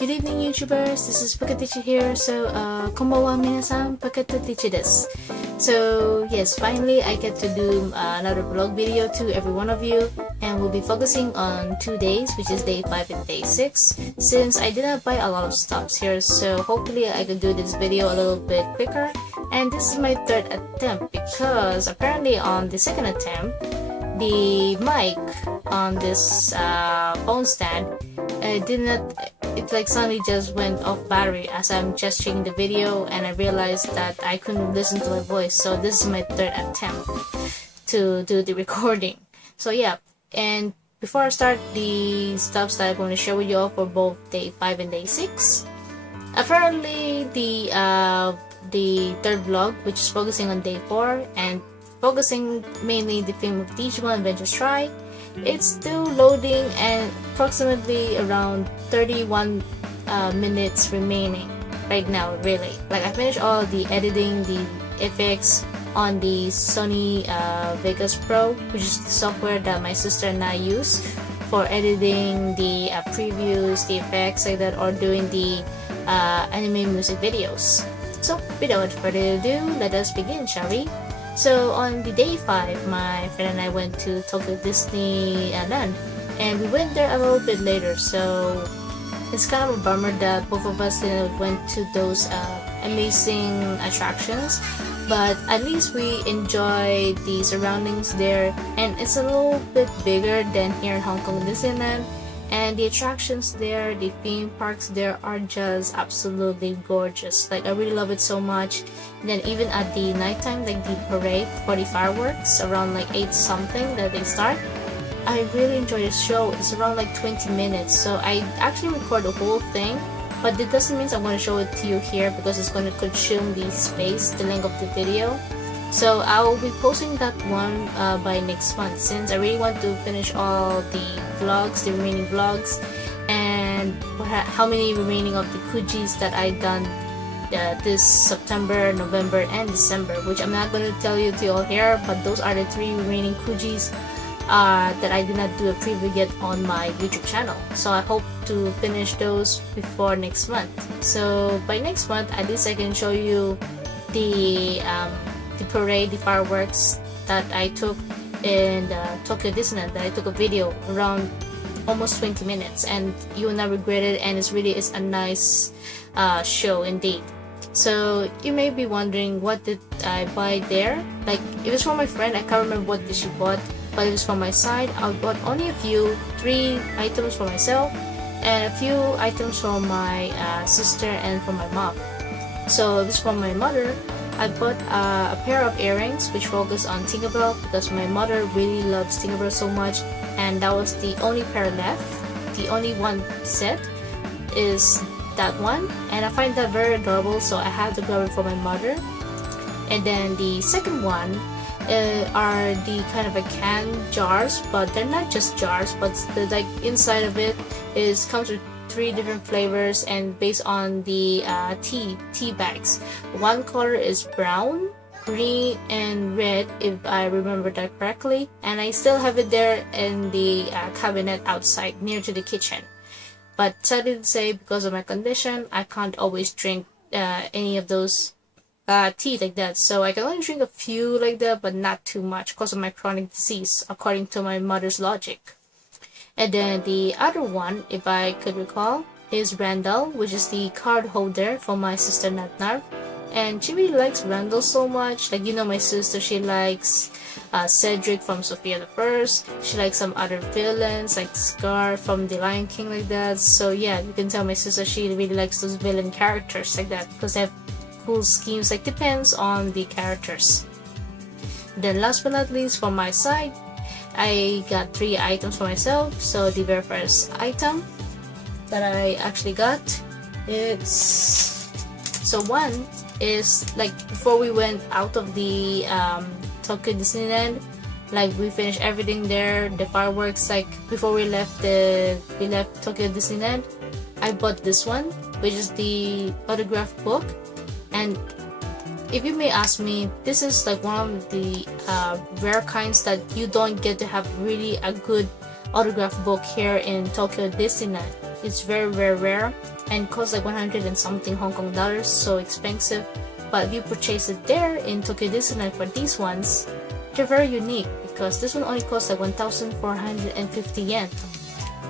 Good evening, YouTubers. This is Pokediged here. So, konbanwa minasan, Pokediged desu. So, yes, finally I get to do another vlog video to every one of you, and we'll be focusing on 2 days, which is day 5 and day 6. Since I didn't buy a lot of stuffs here, so hopefully I can do this video a little bit quicker. And this is my third attempt because apparently on the second attempt, the mic on this phone stand it like suddenly just went off battery as I'm gesturing the video, and I realized that I couldn't listen to my voice. So this is my third attempt to do the recording. So yeah, and before I start the stuff that I'm going to share with you all for both day 5 and day 6, apparently the third vlog, which is focusing on day 4 and focusing mainly the theme of Digimon Adventure Try, it's still loading and approximately around 31 minutes remaining right now. Really, like I finished all the editing, the effects on the Sony Vegas Pro, which is the software that my sister and I use for editing the previews, the effects like that, or doing the anime music videos. So without further ado, let us begin, shall we? So on the day 5, my friend and I went to Tokyo Disneyland, and we went there a little bit later, so it's kind of a bummer that both of us didn't went to those amazing attractions, but at least we enjoyed the surroundings there, and it's a little bit bigger than here in Hong Kong Disneyland. And the attractions there, the theme parks there are just absolutely gorgeous. Like, I really love it so much. And then even at the nighttime, like the parade for the fireworks around like 8 something that they start, I really enjoy the show. It's around like 20 minutes. So I actually record the whole thing, but it doesn't mean I'm going to show it to you here because it's going to consume the space, the length of the video. So I will be posting that one by next month, since I really want to finish all the vlogs, the remaining vlogs, and how many remaining of the Kujis that I done this September, November, and December, which I'm not going to tell you to all here, but those are the 3 remaining Kujis that I did not do a preview yet on my YouTube channel. So I hope to finish those before next month. So by next month, at least I can show you the parade, the fireworks that I took in Tokyo Disneyland, that I took a video around almost 20 minutes, and you will not regret it, and it really is a nice show indeed. So you may be wondering, what did I buy there? Like, it was for my friend, I can't remember what she bought, but it was from my side. I bought only a few, 3 items for myself, and a few items for my sister and for my mom. So it was for my mother. I bought a pair of earrings which focus on Tinkerbell because my mother really loves Tinkerbell so much, and that was the only pair left. The only one set is that one, and I find that very adorable, so I had to grab it for my mother. And then the second one are the kind of a can jars, but they're not just jars, but the like inside of it comes with 3 different flavors, and based on the tea bags. One color is brown, green, and red, if I remember that correctly, and I still have it there in the cabinet outside near to the kitchen. But sadly to say, because of my condition, I can't always drink any of those tea like that, so I can only drink a few like that, but not too much because of my chronic disease, according to my mother's logic. And then the other one, if I could recall, is Randall, which is the card holder for my sister Natnar. And she really likes Randall so much. Like, you know, my sister, she likes Cedric from Sophia the First. She likes some other villains like Scar from The Lion King like that. So yeah, you can tell my sister she really likes those villain characters like that because they have cool schemes, like depends on the characters. Then last but not least, from my side, I got 3 items for myself. So the very first item that I actually got, one is like before we went out of the Tokyo Disneyland, like we finished everything there, the fireworks, like before we left Tokyo Disneyland, I bought this one, which is the autograph book. And if you may ask me, this is like one of the rare kinds that you don't get to have really a good autograph book here in Tokyo Disneyland. It's very rare and costs like 100 and something Hong Kong dollars, so expensive. But if you purchase it there in Tokyo Disneyland for these ones, they're very unique because this one only costs like 1,450 yen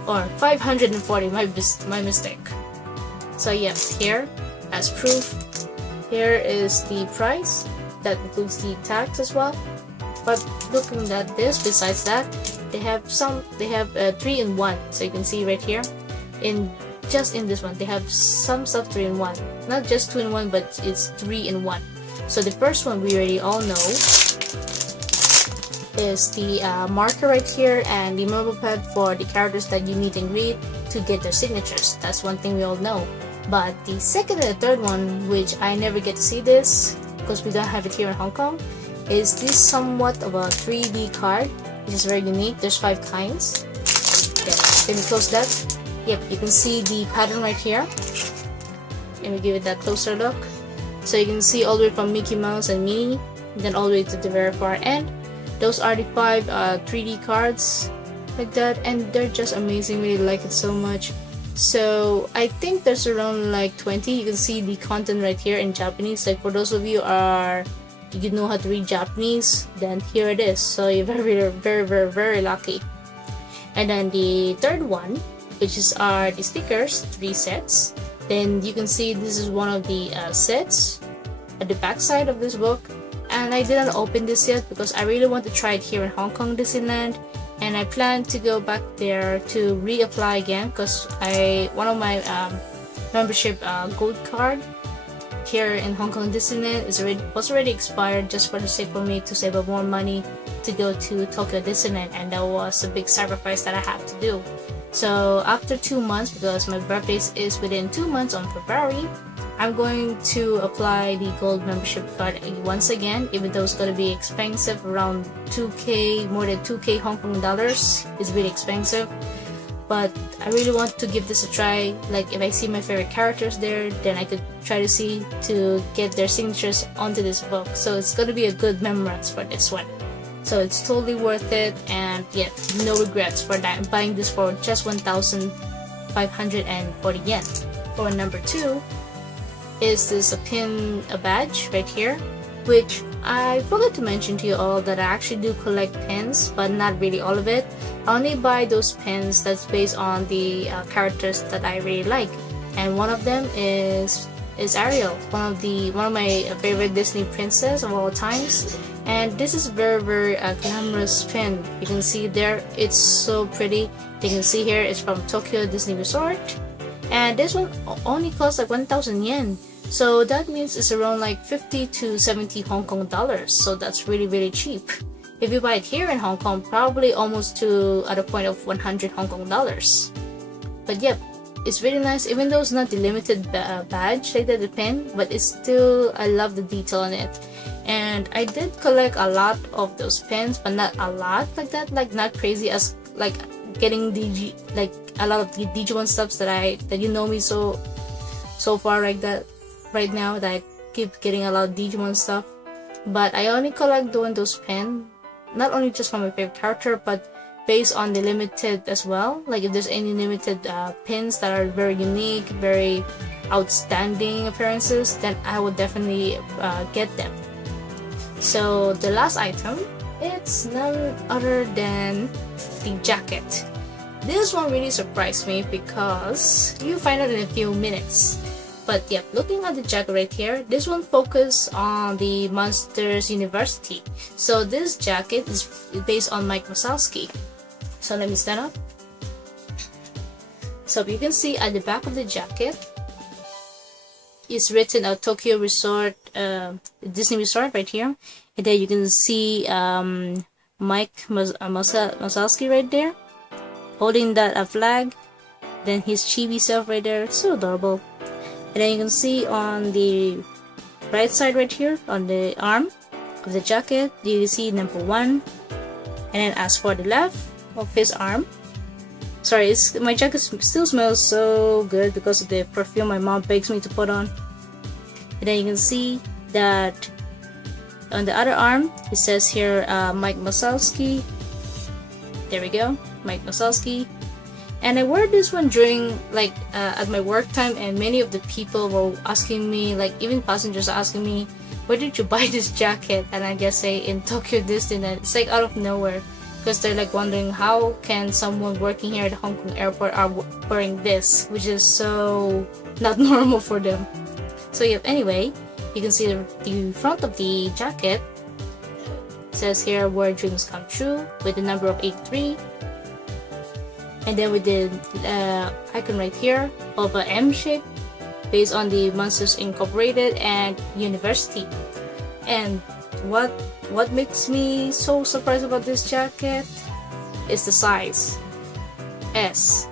or 540. My mistake. So yes, here as proof, here is the price. That includes the tax as well. But looking at this, besides that, they have 3-in-1. So you can see right here, in this one, they have some stuff 3-in-1, not just 2-in-1, but it's 3-in-1. So the first one we already all know is the marker right here and the mobile pad for the characters that you meet and greet to get their signatures. That's one thing we all know. But the second and the third one, which I never get to see this because we don't have it here in Hong Kong, is this somewhat of a 3D card, which is very unique. There's 5 kinds. Okay, let me close that. Yep, you can see the pattern right here. Let me give it that closer look. So you can see all the way from Mickey Mouse and Minnie, and then all the way to the very far end. Those are the 5 3D cards like that, and they're just amazing. Really like it so much. So I think there's around like 20. You can see the content right here in Japanese. Like for those of you you know how to read Japanese, then here it is. So you're very lucky. And then the third one, which are the stickers, 3 sets. Then you can see this is one of the sets at the back side of this book. And I didn't open this yet because I really want to try it here in Hong Kong Disneyland. And I plan to go back there to reapply again because one of my membership gold card here in Hong Kong Disneyland was already expired, just for the sake for me to save up more money to go to Tokyo Disneyland, and that was a big sacrifice that I had to do. So after 2 months, because my birthday is within 2 months on February, I'm going to apply the gold membership card once again, even though it's going to be expensive, around 2k, more than 2k Hong Kong dollars. It's really expensive, but I really want to give this a try. Like if I see my favorite characters there, then I could try to get their signatures onto this book. So it's going to be a good remembrance for this one. So it's totally worth it, and yeah, no regrets for that. Buying this for just 1,540 yen. For number 2 is this a badge right here, which I forgot to mention to you all that I actually do collect pins, but not really all of it. I only buy those pins that's based on the characters that I really like, and one of them is Ariel, one of my favorite Disney princess of all times. And this is very glamorous pin. You can see there, it's so pretty. You can see here it's from Tokyo Disney Resort, and this one only costs like 1,000 yen. So that means it's around like 50 to 70 Hong Kong dollars. So that's really cheap. If you buy it here in Hong Kong, probably almost to at a point of 100 Hong Kong dollars. But yep, it's really nice, even though it's not the limited badge like the pin, but it's still, I love the detail on it. And I did collect a lot of those pins, but not a lot like that, like not crazy as like getting like a lot of the Digimon stuffs that you know me so far like that right now, that I keep getting a lot of Digimon stuff. But I only collect those pins, not only just from my favorite character, but based on the limited as well. Like if there's any limited pins that are very unique, very outstanding appearances, then I would definitely get them. So the last item, it's none other than the jacket. This one really surprised me because you find out in a few minutes. But yep, looking at the jacket right here, this one focuses on the Monsters University. So this jacket is based on Mike Wazowski. So let me stand up. So you can see at the back of the jacket, it's written Tokyo Resort, Disney Resort right here. And then you can see Mike Wazowski right there, holding that flag. Then his chibi self right there, so adorable. And then you can see on the right side right here, on the arm of the jacket, you see number 1. And then as for the left of his arm, sorry, my jacket still smells so good because of the perfume my mom begs me to put on. And then you can see that on the other arm, it says here Mike Wazowski. There we go, Mike Wazowski. And I wore this one during like at my work time, and many of the people were asking me, like even passengers are asking me, where did you buy this jacket? And I just say in Tokyo Disneyland. It's like out of nowhere, because they're like wondering how can someone working here at the Hong Kong airport are wearing this, which is so not normal for them. So yep, anyway, you can see the front of the jacket. It says here, where dreams come true, with the number of 83. And then with the icon right here of an M shape based on the Monsters Incorporated and University. And what makes me so surprised about this jacket is the size, S.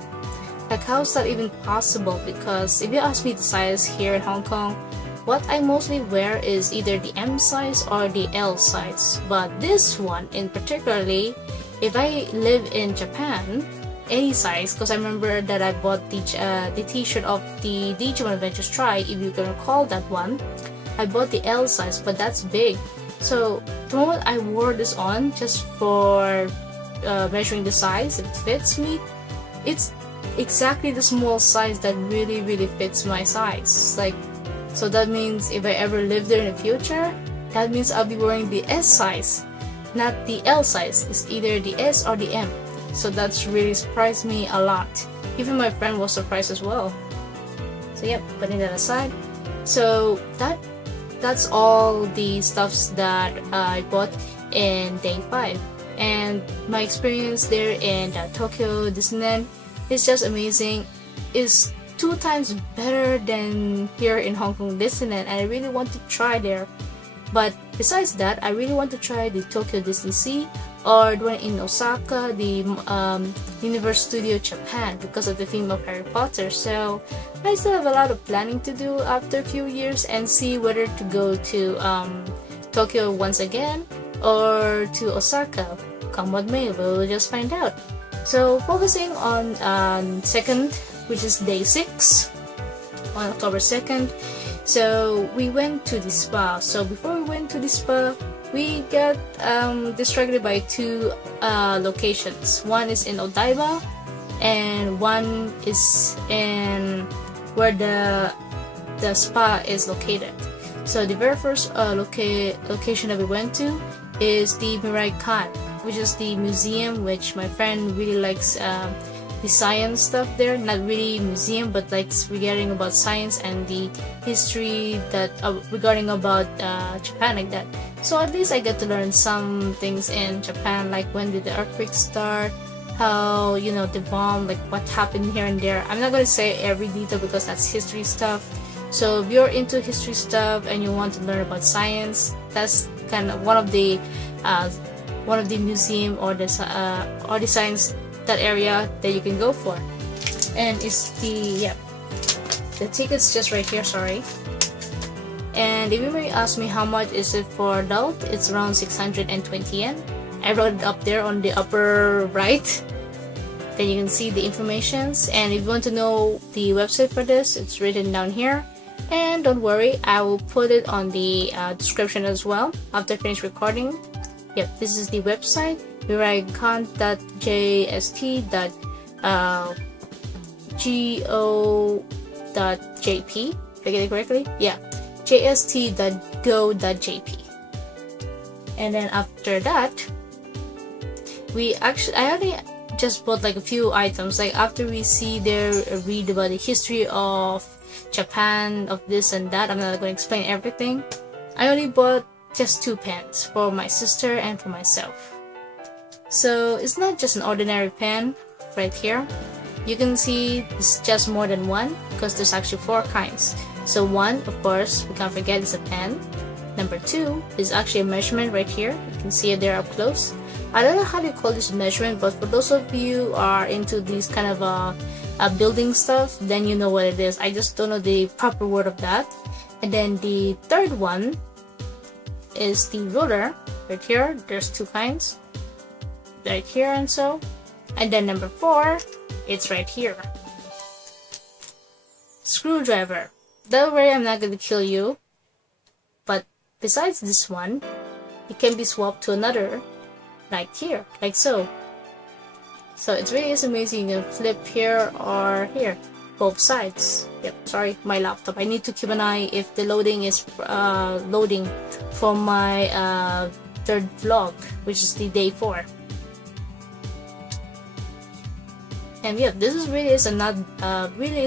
Like, how is that even possible? Because if you ask me the size here in Hong Kong, what I mostly wear is either the M size or the L size. But this one in particularly, if I live in Japan, any size, because I remember that I bought the t-shirt of the Digimon Adventures Try, if you can recall that one, I bought the L size, but that's big. So the moment I wore this on just for measuring the size, if it fits me, it's exactly the small size that really fits my size. Like, so that means if I ever live there in the future, that means I'll be wearing the S size, not the L size. It's either the S or the M. So that's really surprised me a lot. Even my friend was surprised as well. So yep, putting that aside. So that's all the stuffs that I bought in day 5. And my experience there in Tokyo Disneyland is just amazing. It's 2 times better than here in Hong Kong Disneyland, and I really want to try there. But besides that, I really want to try the Tokyo Disney Sea or the one in Osaka, the Universe Studio Japan, because of the theme of Harry Potter. So I still have a lot of planning to do after a few years, and see whether to go to Tokyo once again or to Osaka. Come what may, we'll just find out. So focusing on 2nd, which is day 6, on October 2nd. So we went to the spa. So before we went to the spa, we got distracted by 2 locations. One is in Odaiba, and one is in where the spa is located. So the very first location that we went to is the Miraikan, which is the museum, which my friend really likes the science stuff there. Not really museum, but like regarding about science and the history that regarding about Japan, like that. So at least I get to learn some things in Japan, like when did the earthquake start, how, you know, the bomb, like what happened here and there. I'm not going to say every detail because that's history stuff. So if you're into history stuff and you want to learn about science, that's kind of one of the museum or the science, that area that you can go for. And it's the ticket's just right here, sorry. And if you may ask me how much is it for adult, it's around 620 yen. I wrote it up there on the upper right. Then you can see the informations, and if you want to know the website for this, it's written down here. And don't worry, I will put it on the description as well after I finish recording. Yep, this is the website, miraikan.jst.go.jp. If I get it correctly? Yeah, jst.go.jp. And then after that, I only just bought like a few items. Like after we see there, read about the history of Japan, of this and that. I'm not going to explain everything. I only bought just 2 pens for my sister and for myself. So it's not just an ordinary pen right here. You can see it's just more than one because there's actually 4 kinds. So 1, of course, we can't forget, is a pen. Number 2 is actually a measurement right here. You can see it there up close. I don't know how you call this measurement, but for those of you who are into these kind of building stuff, then you know what it is. I just don't know the proper word of that. And then the 3rd one is the ruler right here. There's 2 kinds right here and so. And then number 4, it's right here. Screwdriver. Don't worry, I'm not going to kill you. But besides this one, it can be swapped to another right here, like so. So it really is amazing. You can flip here or here, both sides. Yep, sorry, my laptop. I need to keep an eye if the loading is loading for my third vlog, which is the day 4. And yeah, this is really is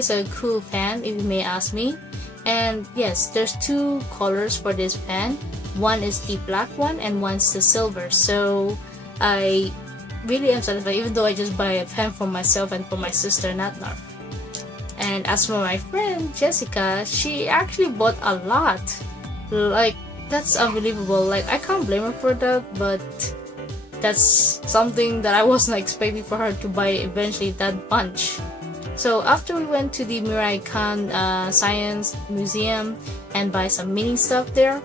a cool pen, if you may ask me. And yes, there's 2 colors for this pen. One is the black one and one's the silver. So I really am satisfied, even though I just buy a pen for myself and for my sister, not Narf. And as for my friend Jessica, she actually bought a lot. Like, that's unbelievable. Like, I can't blame her for that, but that's something that I wasn't expecting for her to buy eventually, that bunch. So after we went to the Miraikan Science Museum and buy some mini stuff there,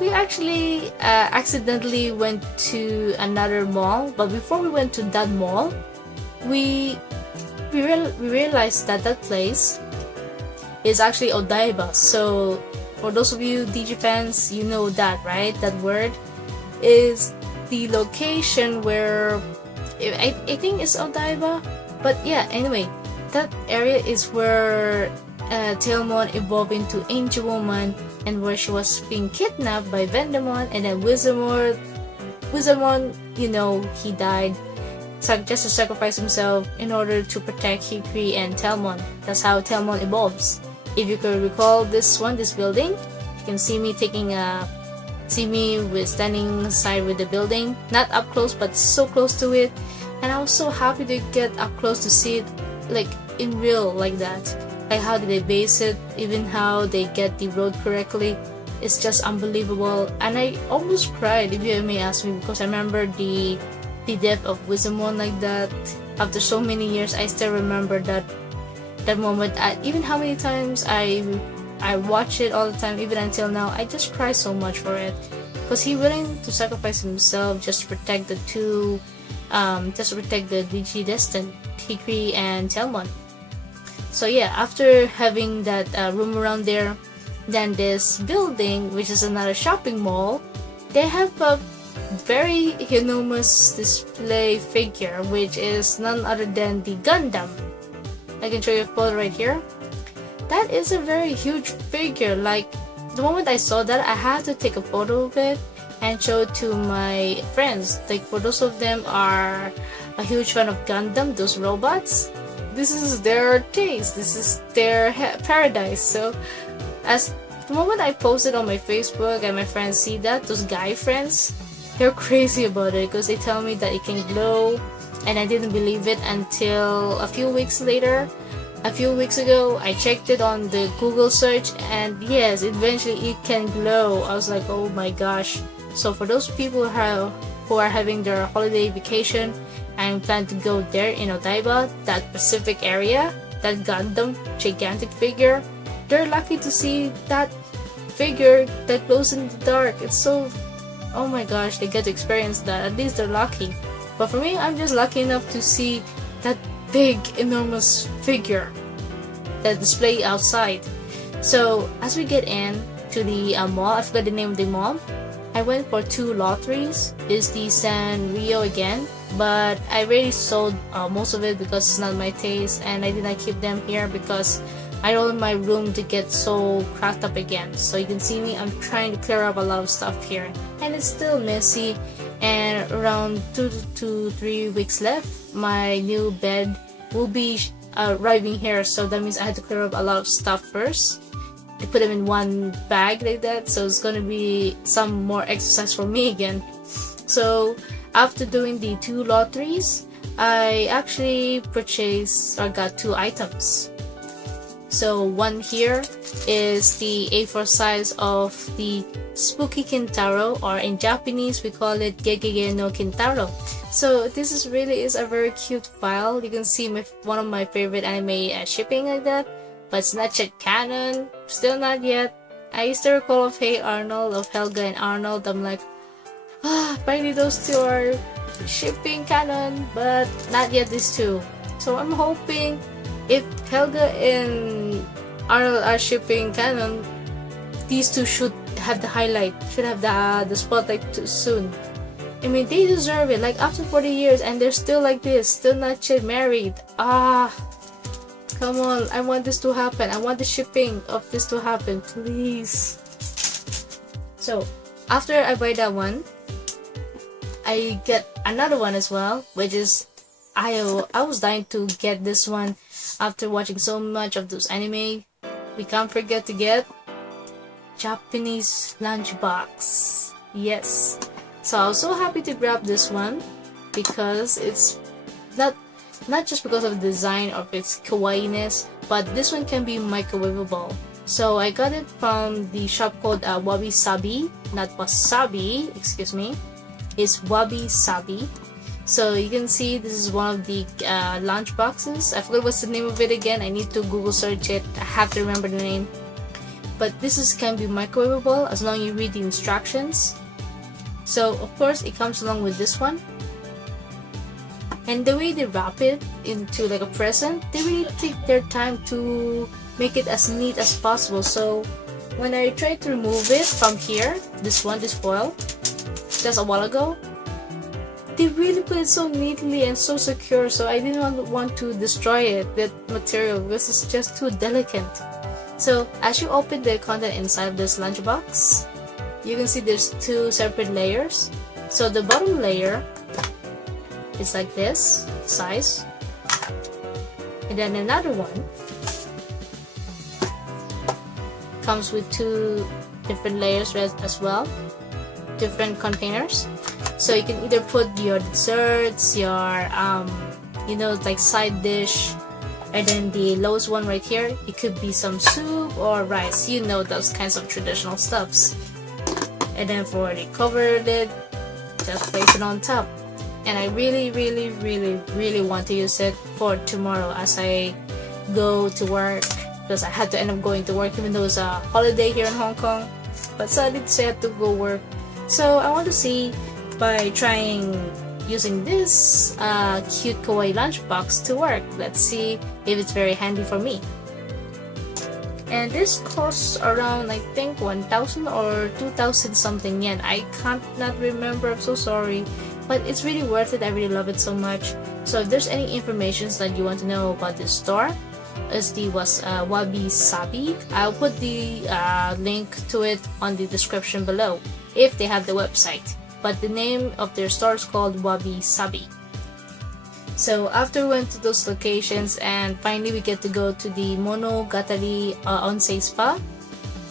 we actually accidentally went to another mall. But before we went to that mall, we realized that that place is actually Odaiba. So for those of you DG fans, you know that, right? That word is the location where I think it's Odaiba. But yeah, anyway, that area is where Tailmon evolved into Angel Woman, and where she was being kidnapped by Vendemon, and then Wizamon, you know, he died just to sacrifice himself in order to protect Hikri and Tailmon. That's how Tailmon evolves. If you could recall this building, you can see me standing side with the building, not up close but so close to it, and I was so happy to get up close to see it like in real like that. Like, how did they base it, even how they get the road correctly, it's just unbelievable. And I almost cried, if you may ask me, because I remember the death of Wizamon like that. After so many years, I still remember that moment. Even how many times I watch it all the time, even until now, I just cry so much for it, because he willing to sacrifice himself just to protect the two, just to protect the DG Destined, Hikri and Tailmon. So yeah, after having that room around there, then this building, which is another shopping mall, they have a very enormous display figure, which is none other than the Gundam. I can show you a photo right here. That is a very huge figure. Like, the moment I saw that, I had to take a photo of it and show it to my friends. Like, for those of them are a huge fan of Gundam, those robots, this is their taste, this is their paradise. So as the moment I posted on my Facebook and my friends see that, those guy friends, they're crazy about it, because they tell me that it can glow, and I didn't believe it until a few weeks later. A few weeks ago, I checked it on the Google search, and yes, eventually it can glow. I was like, oh my gosh. So for those people who are having their holiday vacation and plan to go there in Odaiba, that Pacific area, that Gundam gigantic figure, they're lucky to see that figure that glows in the dark. It's so, oh my gosh, they get to experience that. At least they're lucky. But for me, I'm just lucky enough to see that big, enormous figure that display outside. So as we get in to the mall, I forgot the name of the mall, I went for 2 lotteries. It's the Sanrio again, but I already sold most of it because it's not my taste, and I did not keep them here because I don't want my room to get so cracked up again. So you can see me, I'm trying to clear up a lot of stuff here, and it's still messy. And around 2 to 3 weeks left, my new bed will be arriving here, so that means I had to clear up a lot of stuff first to put them in one bag like that. So it's gonna be some more exercise for me again. So after doing the 2 lotteries, I actually purchased or got 2 items. So one here is the A4 size of the Spooky Kintaro, or in Japanese we call it Gegege no Kintaro. So this is a very cute file. You can see one of my favorite anime shipping like that, but it's not yet canon, still not yet. I used to recall of Hey Arnold, of Helga and Arnold. I'm like, finally those 2 are shipping canon, but not yet these 2. So I'm hoping if Helga and Arnold are shipping canon, these 2 should have the highlight, should have the spotlight too soon. I mean, they deserve it. Like, after 40 years and they're still like this, still not yet married. Come on, I want this to happen. I want the shipping of this to happen, please. So after I buy that one, I get another one as well, which is I was dying to get this one after watching so much of those anime. We can't forget to get Japanese lunchbox. Yes. So I was so happy to grab this one because it's not just because of the design of its kawaiiness, but this one can be microwavable. So I got it from the shop called Wabi Sabi, not Wasabi, excuse me. It's Wabi Sabi. So you can see this is one of the lunch boxes. I forgot what's the name of it again. I need to Google search it. I have to remember the name. But this can be microwavable as long as you read the instructions. So of course it comes along with this one. And the way they wrap it into like a present, they really take their time to make it as neat as possible. So when I tried to remove it from here, this foil, just a while ago, they really put it so neatly and so secure, so I didn't want to destroy it, that material, because it's just too delicate. So as you open the content inside of this lunchbox, you can see there's two separate layers. So the bottom layer is like this size, and then another one comes with two different layers as well, different containers. So you can either put your desserts, your like side dish, and then the lowest one right here, it could be some soup or rice, those kinds of traditional stuffs. And then for the cover lid, just place it on top. And I really want to use it for tomorrow as I go to work, because I had to end up going to work even though it's a holiday here in Hong Kong, but sadly to say I had to go work. So I want to see by trying using this cute kawaii lunchbox to work. Let's see if it's very handy for me. And this costs around, I think, 1,000 or 2,000 something yen. I can't not remember, I'm so sorry, but it's really worth it. I really love it so much. So if there's any information that you want to know about this store, it's the Wabi Sabi. I'll put the link to it on the description below if they have the website, but the name of their store is called Wabi Sabi. So after we went to those locations, and finally we get to go to the Monogatari Onsen Spa,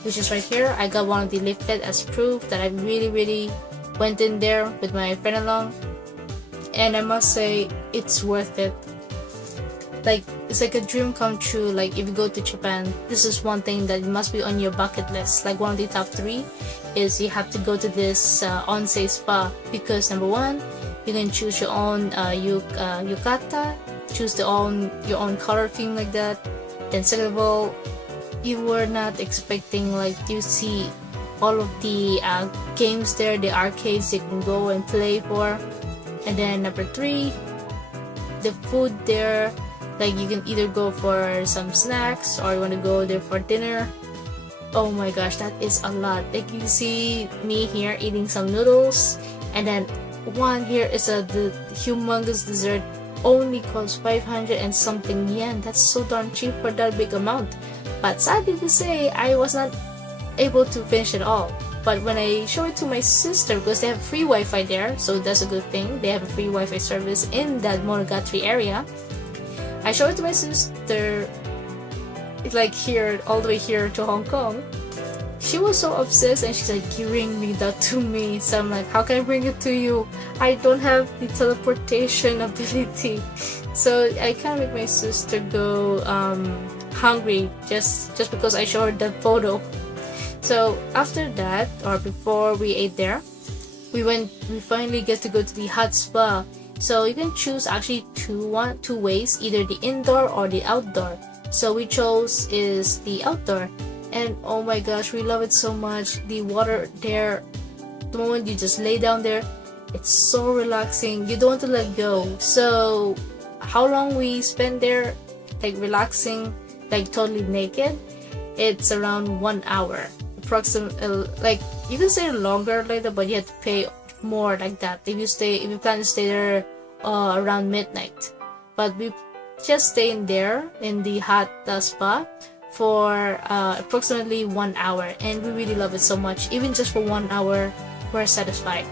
which is right here. I got one of the lifted as proof that I really went in there with my friend along, and I must say it's worth it. Like, it's like a dream come true. Like, if you go to Japan, this is one thing that must be on your bucket list. Like, one of the top 3 is you have to go to this onsen spa, because number 1, you can choose your own yukata, choose your own color theme like that. Then second of all, you were not expecting like you see all of the games there, the arcades you can go and play for. And then number 3, the food there. Like, you can either go for some snacks or you want to go there for dinner. Oh my gosh, that is a lot. Like, you see me here eating some noodles, and then one here is the humongous dessert, only costs 500 and something yen. That's so darn cheap for that big amount. But sadly to say, I was not able to finish it all. But when I show it to my sister, because they have free Wi-Fi there, so that's a good thing. They have a free Wi-Fi service in that Monogatari area. I showed it to my sister, like here, all the way here to Hong Kong. She was so obsessed, and she's like, "You bring me that to me." So I'm like, "How can I bring it to you? I don't have the teleportation ability." So I can't make my sister go hungry just because I showed her that photo. So after that, or before we ate there, we finally get to go to the hot spa. So you can choose actually two ways, either the indoor or the outdoor. So we chose is the outdoor, and oh my gosh, we love it so much. The water there, the moment you just lay down there, it's so relaxing. You don't want to let go. So how long we spend there, like relaxing, like totally naked, it's around 1 hour approximately. Like, you can say longer later, but you have to pay more like that if you plan to stay there around midnight. But we just staying there in the hot spa for approximately 1 hour, and we really love it so much. Even just for 1 hour, we're satisfied.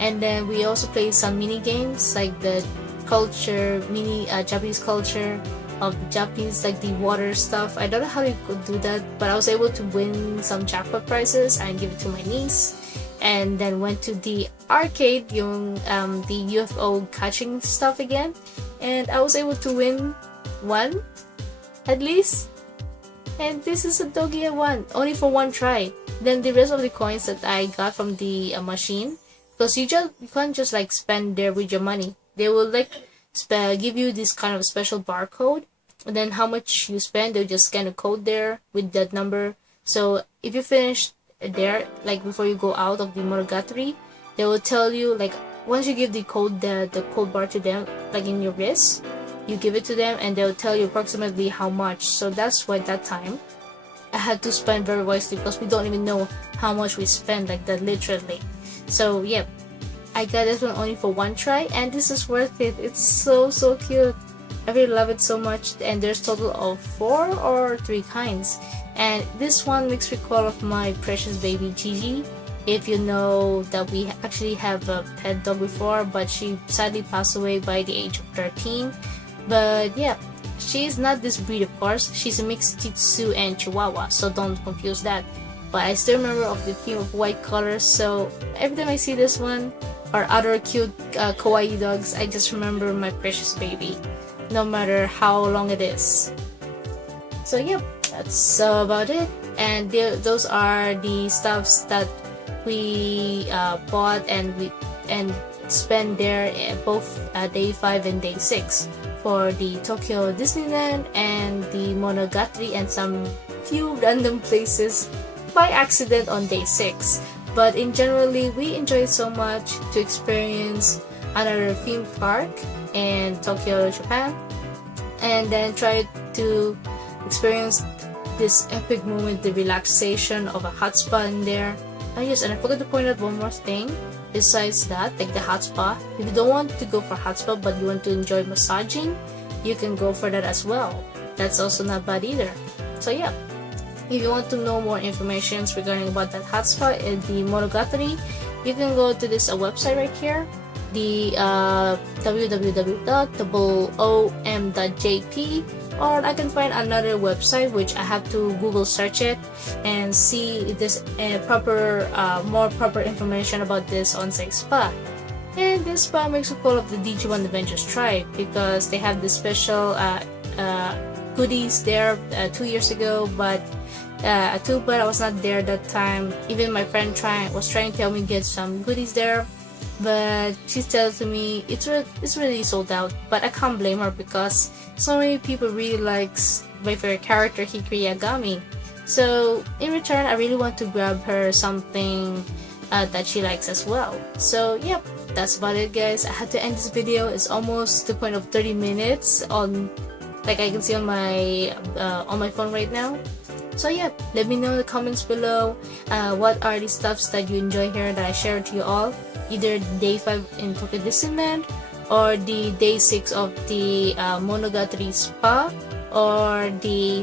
And then we also played some mini games like the Japanese culture of Japanese, like the water stuff. I don't know how you could do that, but I was able to win some jackpot prizes and give it to my niece. And then went to the arcade, the UFO catching stuff again, and I was able to win one at least. And this is a doggy I won only for one try. Then the rest of the coins that I got from the machine, because you can't just like spend there with your money. They will like give you this kind of special barcode, and then how much you spend, they'll just scan a code there with that number. So if you finish there, like before you go out of the Monogatari, they will tell you, like once you give the code bar to them, like in your wrist, you give it to them and they'll tell you approximately how much. So that's why that time I had to spend very wisely, because we don't even know how much we spend like that, literally. So yeah, I got this one only for one try, and this is worth it. It's so cute. I really love it so much. And there's total of 4 or 3 kinds, and this one makes me recall of my precious baby Gigi. If you know that we actually have a pet dog before, but she sadly passed away by the age of 13. But yeah, she's not this breed, of course. She's a mixed Shih Tzu and Chihuahua, so don't confuse that. But I still remember of the theme of white colors, so every time I see this one or other cute kawaii dogs, I just remember my precious baby, no matter how long it is. So yeah, that's about it. And those are the stuffs that we bought and spent there both day 5 and day 6 for the Tokyo Disneyland and the Monogatari, and some few random places by accident on day 6. But in generally, we enjoyed so much to experience another theme park in Tokyo, Japan, and then try to experience this epic moment, the relaxation of a hot spa in there. Yes, and I forgot to point out one more thing. Besides that, like the hot spa, if you don't want to go for hot spa but you want to enjoy massaging, you can go for that as well. That's also not bad either. So yeah, if you want to know more information regarding about that hot spa and the Monogatari, you can go to this website right here, the www.om.jp, or I can find another website which I have to Google search it and see if there's more proper information about this on-site spa. And this spa makes me call of the Digimon Adventures tribe, because they have this special goodies there 2 years ago, but too bad I was not there that time. Even my friend was trying to tell me get some goodies there, but she tells me it's really sold out. But I can't blame her, because so many people really likes my favorite character, Hikari Yagami. So in return, I really want to grab her something that she likes as well. So yep, that's about it, guys. I had to end this video. It's almost the point of 30 minutes on, like I can see on my phone right now. So yeah, let me know in the comments below what are the stuffs that you enjoy here that I shared to you all, either day 5 in Tokyo Disneyland, or the day 6 of the Monogatari spa, or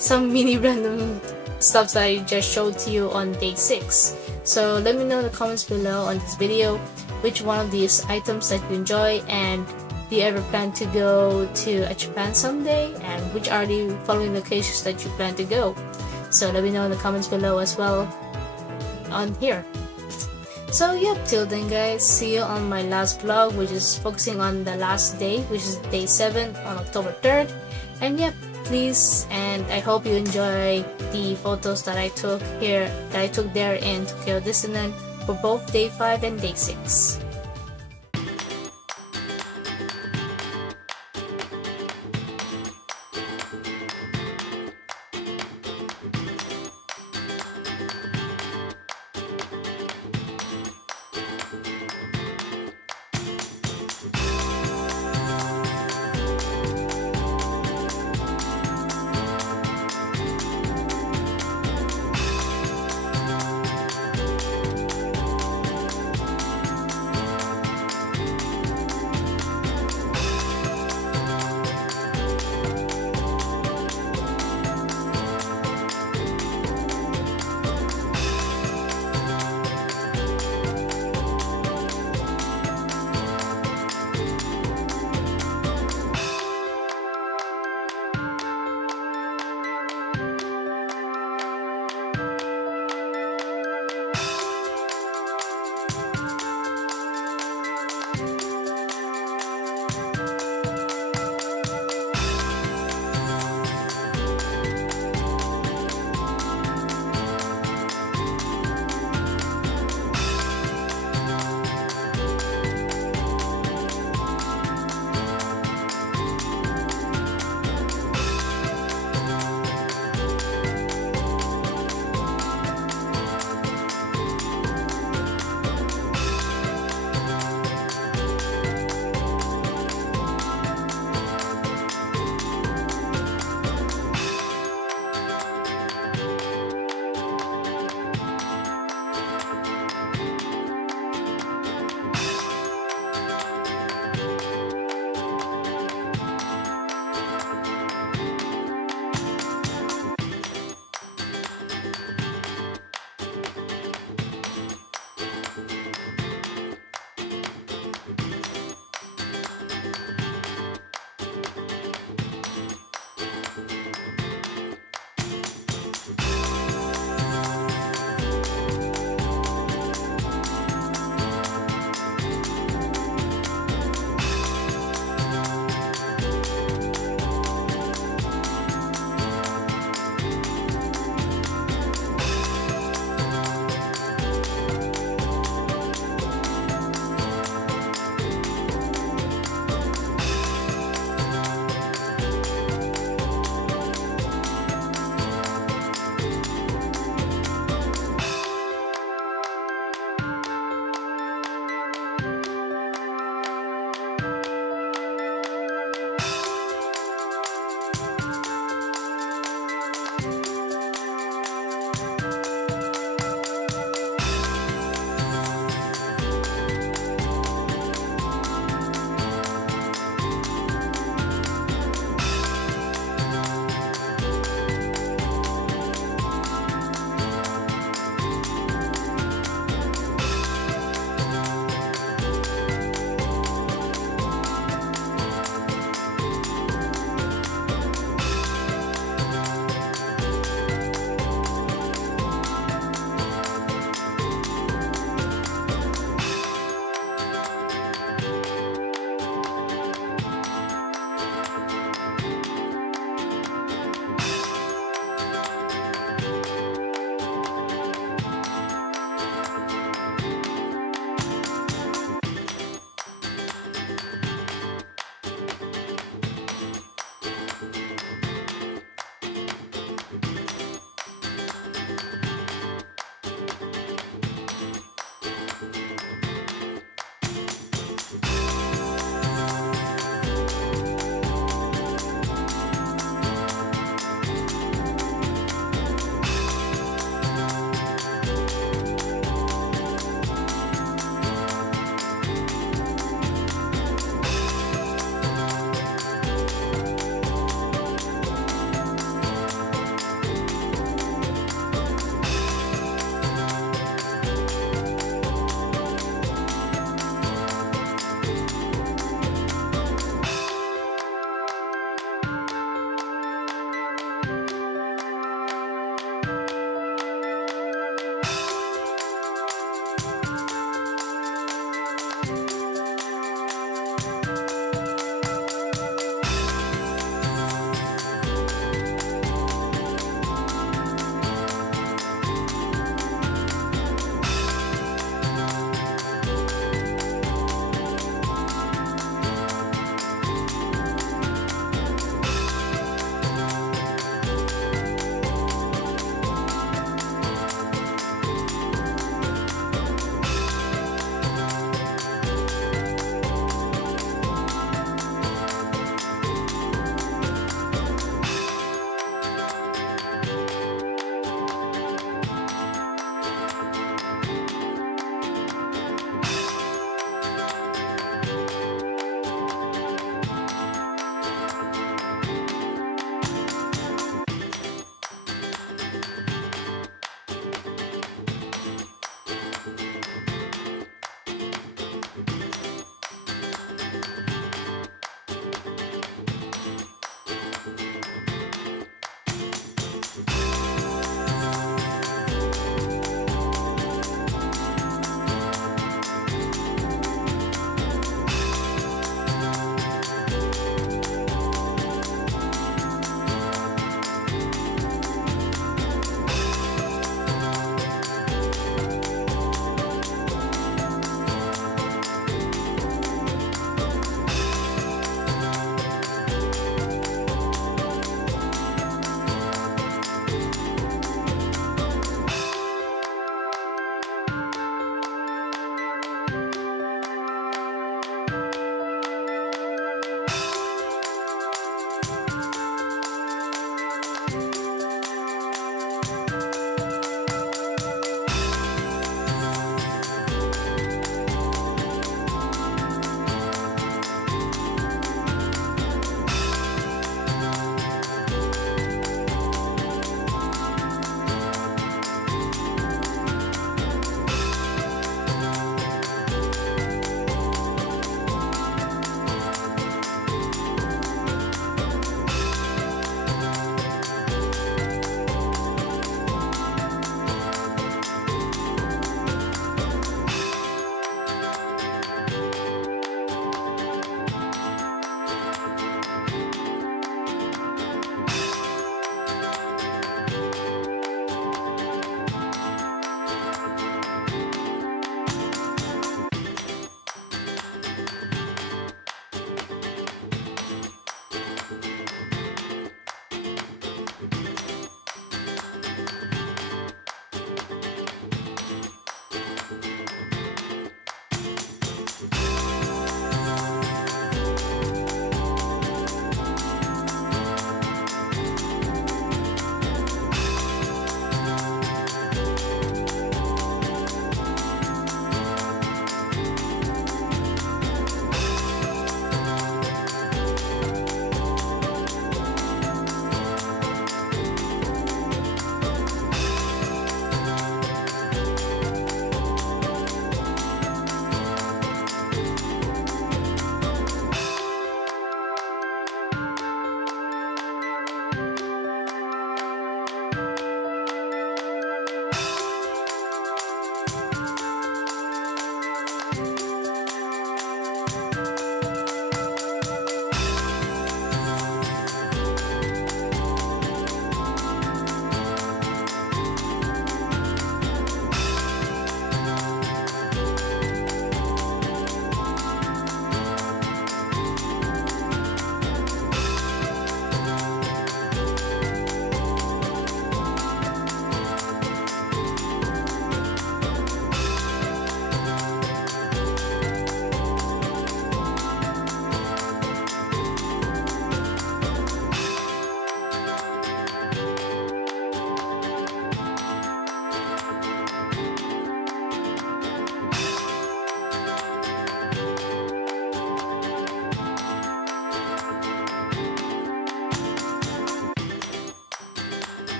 some mini random stuffs that I just showed to you on day 6. So let me know in the comments below on this video which one of these items that you enjoy, and do you ever plan to go to Japan someday, and which are the following locations that you plan to go. So let me know in the comments below as well on here. So yep, till then guys, see you on my last vlog, which is focusing on the last day, which is day 7 on October 3rd. And yep, please, and I hope you enjoy the photos that I took there in Tokyo Disneyland for both day 5 and day 6.